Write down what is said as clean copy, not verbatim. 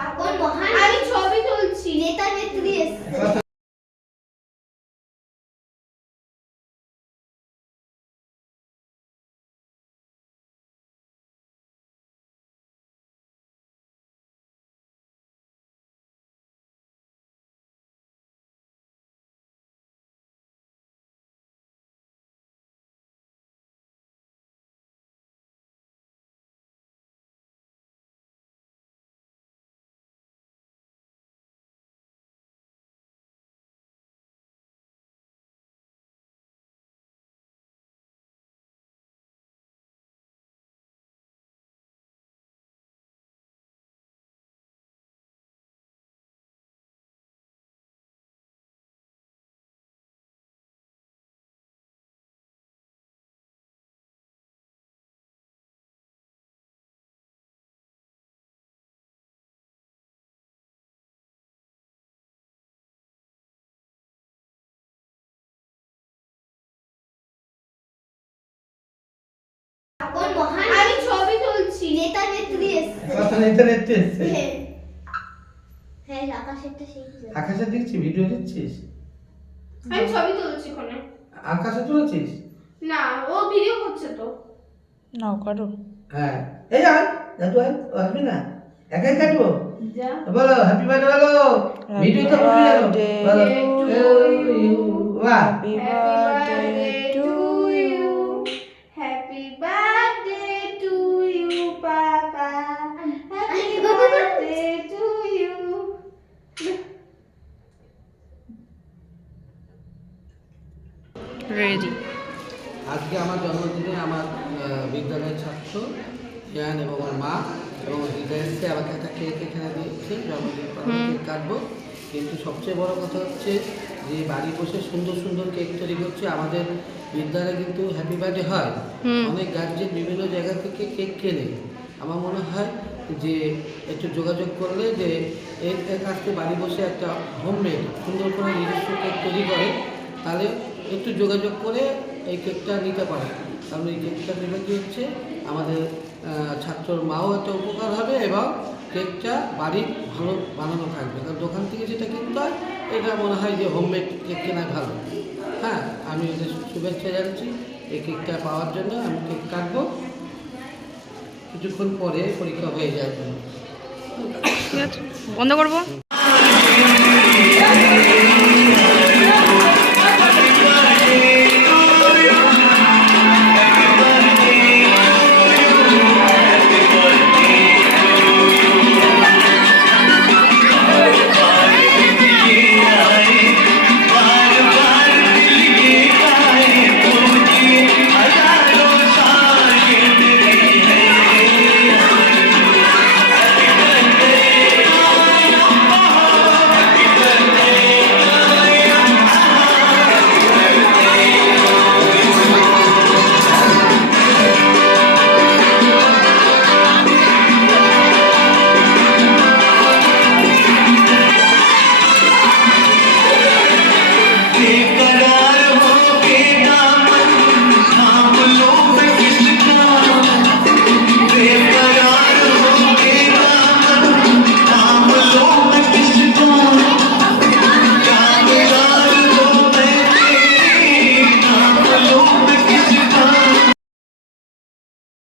আমি ছবি তুলছি। নেতা নেত্রী এসেছে। আমি ছবি তুলছি। নেতা নেত্রী এসেছে। কথা নেতা নেত্রী এসেছে। হ্যাঁ আকাশেরটা সেই। আকাশে দেখছি ভিডিও দিচ্ছিস? আমি ছবি তুলছি কোনে। আকাশে তুলেছিস? না ও ভিডিও করছে তো। নাও কাটো। হ্যাঁ এই আয় দাদু আয় আসবি না একাই কাটবো যা বলো হ্যাপি বার্থডে বলো ভিডিও তো বলবি বাহ happy birthday to you. Happy birthday to you papa happy birthday to you. Ready. আজকে আমার জন্মদিনে আমার বিদ্যালয়ের ছাত্র জ্ঞান এবং আমার মা এবং দিদা এসে আমাকে একটা কেক এখানে দিয়েছে জন্মদিন কেক কাটবো কিন্তু সবচেয়ে বড় কথা হচ্ছে যে বাড়ি বসে সুন্দর সুন্দর কেক তৈরি করছে। আমাদের বিদ্যালয়ে কিন্তু হ্যাপি বার্থডে হয়, অনেক গার্জেন বিভিন্ন জায়গা থেকে কেক কেনে। আমার মনে হয় যে একটু যোগাযোগ করলে যে এর কাছে বাড়ি বসে একটা হোমমেড সুন্দর করে নিজস্ব কেক তৈরি করে তাহলে একটু যোগাযোগ করে এই কেকটা নিতে পারে। কারণ এই কেকটা নিলে কী হচ্ছে আমাদের ছাত্রর মাও একটা উপকার হবে এবং কেকটা বাড়ির ভালো বানানো থাকবে। কারণ দোকান থেকে যেটা কিনতে হয় এটা মনে হয় যে হোমমেড কেক কেনা ভালো। হ্যাঁ আমি এদের শুভেচ্ছা জানাচ্ছি এই কেকটা পাওয়ার জন্য। আমি কেক কাটবো কিছুক্ষণ পরে পরীক্ষা হয়ে যায়। ঠিক আছে বন্ধ করবো।